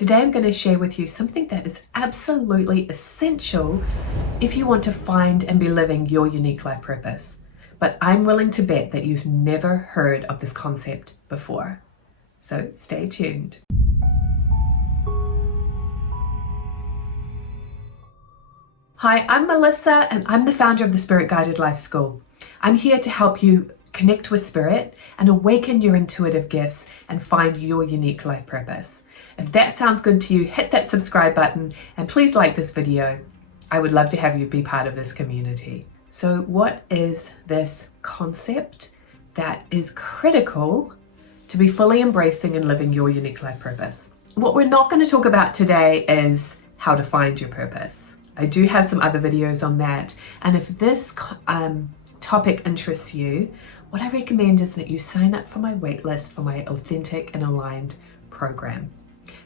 Today I'm going to share with you something that is absolutely essential if you want to find and be living your unique life purpose. But I'm willing to bet that you've never heard of this concept before. So stay tuned. Hi, I'm Melissa and I'm the founder of the Spirit Guided Life School. I'm here to help you connect with spirit and awaken your intuitive gifts and find your unique life purpose. If that sounds good to you, hit that subscribe button and please like this video. I would love to have you be part of this community. So what is this concept that is critical to be fully embracing and living your unique life purpose? What we're not going to talk about today is how to find your purpose. I do have some other videos on that, and if this topic interests you, what I recommend is that you sign up for my waitlist for my Authentic and Aligned program.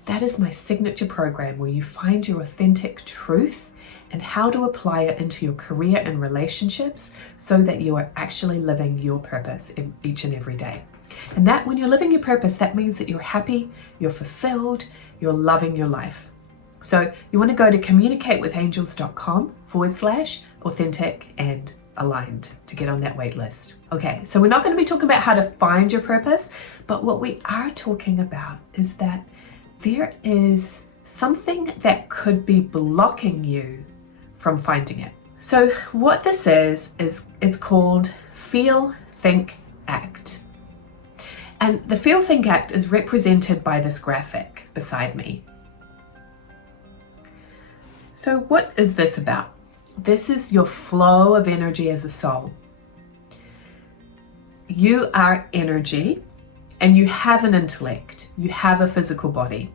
That is my signature program where you find your authentic truth and how to apply it into your career and relationships so that you are actually living your purpose in each and every day. And that when you're living your purpose, that means that you're happy, you're fulfilled, you're loving your life. So you want to go to communicatewithangels.com/authentic and aligned to get on that wait list. Okay, so we're not going to be talking about how to find your purpose, but what we are talking about is that there is something that could be blocking you from finding it. So what this is it's called Feel, Think, Act. And the Feel, Think, Act is represented by this graphic beside me. So what is this about? This is your flow of energy as a soul. You are energy and you have an intellect. You have a physical body.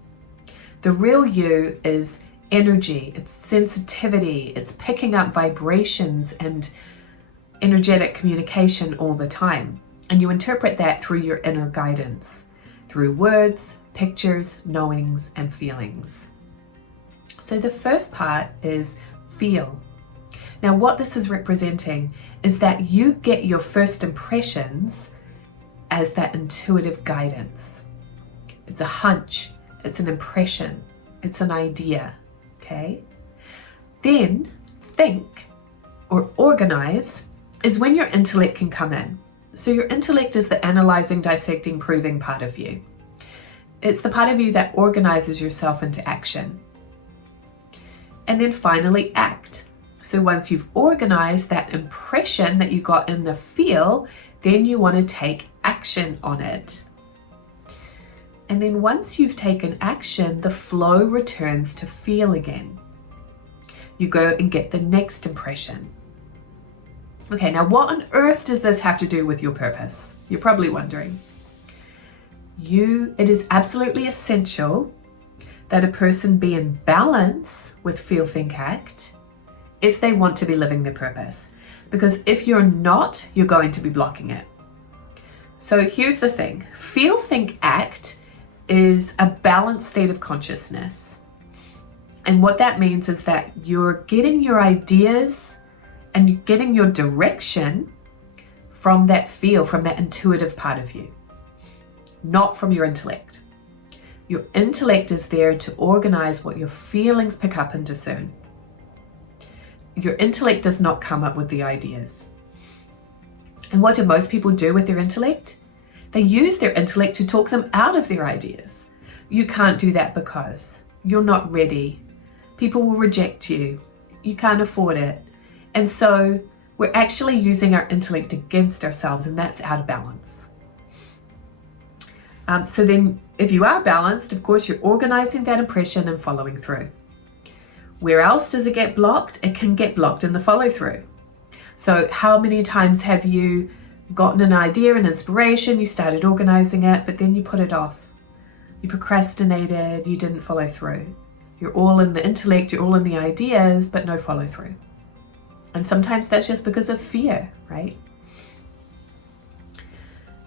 The real you is energy, it's sensitivity, it's picking up vibrations and energetic communication all the time. And you interpret that through your inner guidance, through words, pictures, knowings, and feelings. So the first part is feel. Now what this is representing is that you get your first impressions as that intuitive guidance. It's a hunch, it's an impression, it's an idea, okay? Then think or organize is when your intellect can come in. So your intellect is the analyzing, dissecting, proving part of you. It's the part of you that organizes yourself into action. And then finally act. So once you've organized that impression that you got in the feel, then you want to take action on it. And then once you've taken action, the flow returns to feel again. You go and get the next impression. Okay, now what on earth does this have to do with your purpose? You're probably wondering. It is absolutely essential that a person be in balance with Feel, Think, Act if they want to be living their purpose. Because if you're not, you're going to be blocking it. So here's the thing. Feel, Think, Act is a balanced state of consciousness. And what that means is that you're getting your ideas and you're getting your direction from that feel, from that intuitive part of you, not from your intellect. Your intellect is there to organize what your feelings pick up and discern. Your intellect does not come up with the ideas. And what do most people do with their intellect? They use their intellect to talk them out of their ideas. You can't do that because you're not ready. People will reject you. You can't afford it. And so we're actually using our intellect against ourselves, and that's out of balance. So then if you are balanced, of course, you're organizing that impression and following through. Where else does it get blocked? It can get blocked in the follow through. So how many times have you gotten an idea, an inspiration, you started organizing it, but then you put it off. You procrastinated, you didn't follow through. You're all in the intellect, you're all in the ideas, but no follow through. And sometimes that's just because of fear, right?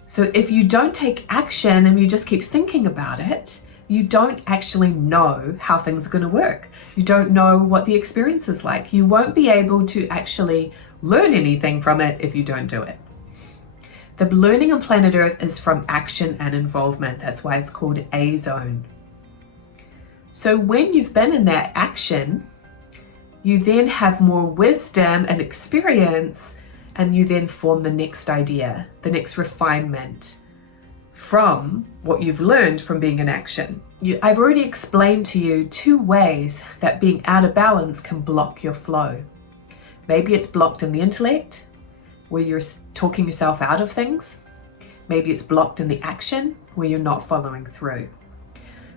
So if you don't take action and you just keep thinking about it, you don't actually know how things are going to work. You don't know what the experience is like. You won't be able to actually learn anything from it if you don't do it. The learning on planet Earth is from action and involvement. That's why it's called A zone. So when you've been in that action, you then have more wisdom and experience, and you then form the next idea, the next refinement from what you've learned from being in action. I've already explained to you 2 ways that being out of balance can block your flow. Maybe it's blocked in the intellect, where you're talking yourself out of things. Maybe it's blocked in the action, where you're not following through.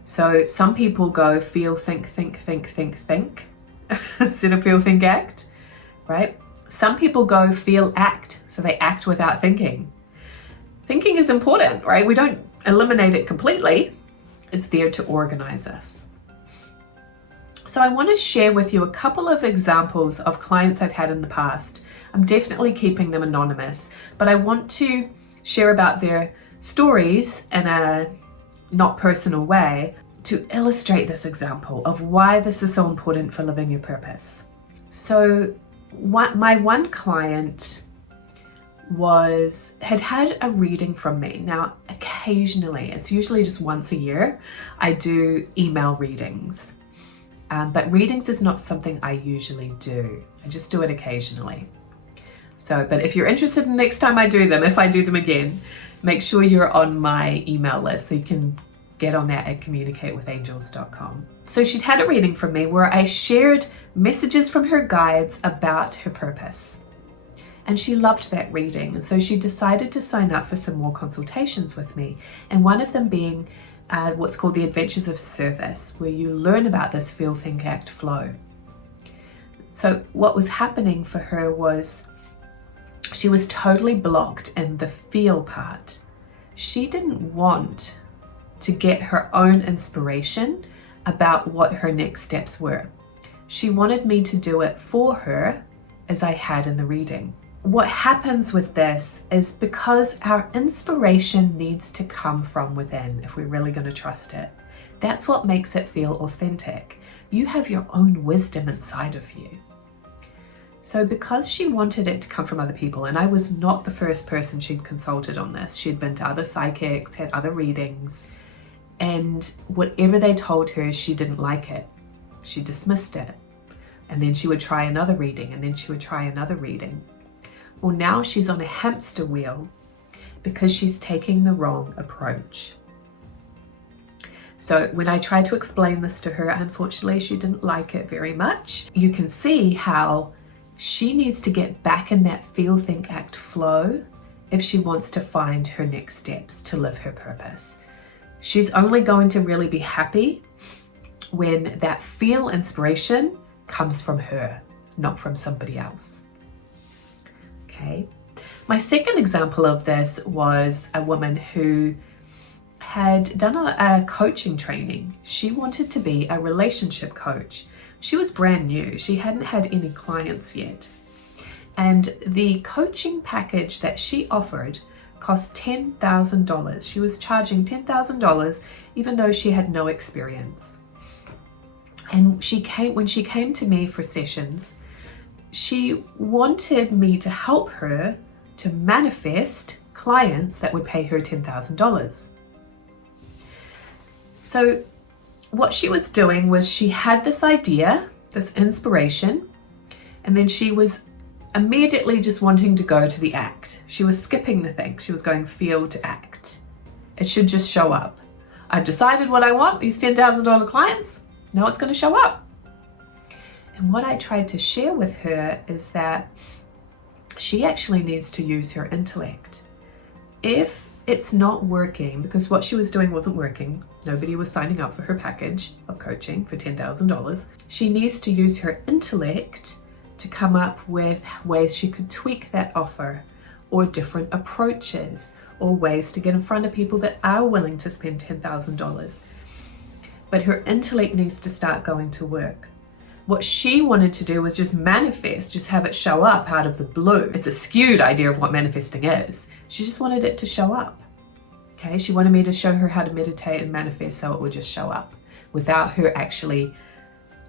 So some people go feel, think, instead of feel, think, act, right? Some people go feel, act, so they act without thinking. Thinking is important, right? We don't eliminate it completely. It's there to organize us. So I want to share with you a couple of examples of clients I've had in the past. I'm definitely keeping them anonymous, but I want to share about their stories in a not personal way to illustrate this example of why this is so important for living your purpose. So my one client had a reading from me. Now, occasionally, it's usually just once a year, I do email readings. But readings is not something I usually do. I just do it occasionally. So, but if you're interested in next time I do them, if I do them again, make sure you're on my email list so you can get on that at communicatewithangels.com. So she'd had a reading from me where I shared messages from her guides about her purpose. And she loved that reading. And so she decided to sign up for some more consultations with me. And one of them being what's called the Adventures of Service, where you learn about this feel, think, act, flow. So what was happening for her was she was totally blocked in the feel part. She didn't want to get her own inspiration about what her next steps were. She wanted me to do it for her as I had in the reading. What happens with this is because our inspiration needs to come from within if we're really going to trust it. That's what makes it feel authentic. You have your own wisdom inside of you. So because she wanted it to come from other people, and I was not the first person she'd consulted on this, she'd been to other psychics, had other readings, and whatever they told her, she didn't like it. She dismissed it. And then she would try another reading, and then she would try another reading. Well, now she's on a hamster wheel because she's taking the wrong approach. So when I tried to explain this to her, unfortunately, she didn't like it very much. You can see how she needs to get back in that feel, think, act flow if she wants to find her next steps to live her purpose. She's only going to really be happy when that feel inspiration comes from her, not from somebody else. Okay. My second example of this was a woman who had done a coaching training. She wanted to be a relationship coach. She was brand new. She hadn't had any clients yet. And the coaching package that she offered cost $10,000. She was charging $10,000 even though she had no experience. And when she came to me for sessions, she wanted me to help her to manifest clients that would pay her $10,000. So what she was doing was she had this idea, this inspiration, and then she was immediately just wanting to go to the act. She was skipping the thing. She was going feel to act. It should just show up. I've decided what I want, these $10,000 clients. Now it's going to show up. And what I tried to share with her is that she actually needs to use her intellect. If it's not working, because what she was doing wasn't working, nobody was signing up for her package of coaching for $10,000, she needs to use her intellect to come up with ways she could tweak that offer, or different approaches, or ways to get in front of people that are willing to spend $10,000. But her intellect needs to start going to work. What she wanted to do was just manifest, just have it show up out of the blue. It's a skewed idea of what manifesting is. She just wanted it to show up. Okay, she wanted me to show her how to meditate and manifest so it would just show up without her actually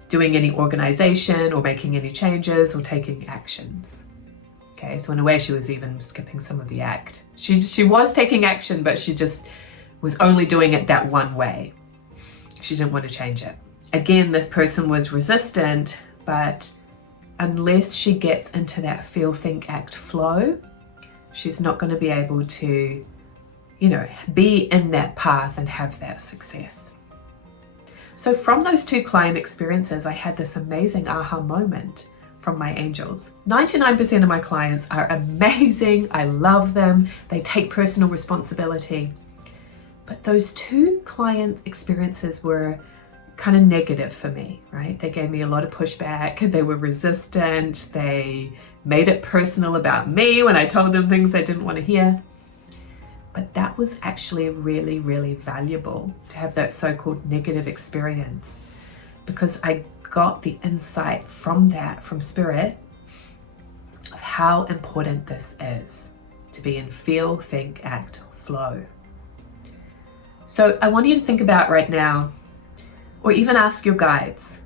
doing any organization or making any changes or taking actions. Okay, so in a way she was even skipping some of the act. She was taking action, but she just was only doing it that one way. She didn't want to change it. Again, this person was resistant, but unless she gets into that feel, think, act flow, she's not going to be able to, be in that path and have that success. So from those two client experiences, I had this amazing aha moment from my angels. 99% of my clients are amazing. I love them. They take personal responsibility. But those two client experiences were kind of negative for me, right? They gave me a lot of pushback. They were resistant. They made it personal about me when I told them things they didn't want to hear. But that was actually really, really valuable to have that so-called negative experience, because I got the insight from that, from spirit, of how important this is to be in feel, think, act, flow. So I want you to think about right now, or even ask your guides,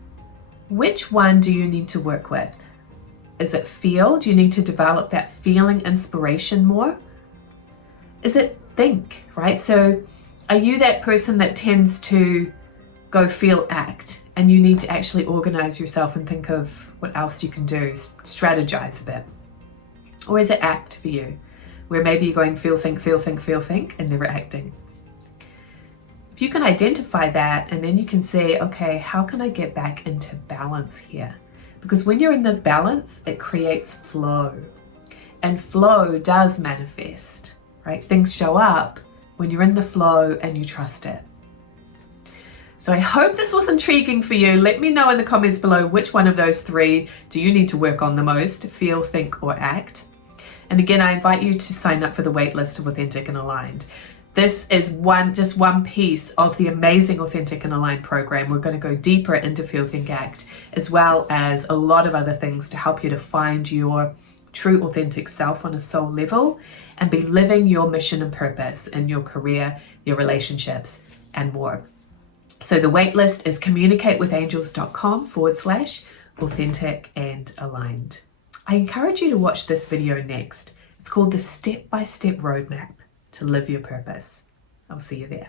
which one do you need to work with? Is it feel? Do you need to develop that feeling inspiration more? Is it think, right? So are you that person that tends to go feel, act, and you need to actually organize yourself and think of what else you can do, strategize a bit? Or is it act for you, where maybe you're going feel, think, feel, think, feel, think, and never acting? If you can identify that, and then you can say, okay, how can I get back into balance here? Because when you're in the balance, it creates flow, and flow does manifest, right? Things show up when you're in the flow and you trust it. So I hope this was intriguing for you. Let me know in the comments below which one of those three do you need to work on the most: feel, think, or act. And again, I invite you to sign up for the waitlist of Authentic and Aligned. This is just one piece of the amazing Authentic and Aligned program. We're going to go deeper into feel, think, act, as well as a lot of other things to help you to find your true authentic self on a soul level and be living your mission and purpose in your career, your relationships, and more. So the waitlist is communicatewithangels.com/authentic and aligned. I encourage you to watch this video next. It's called the step-by-step roadmap to live your purpose. I'll see you there.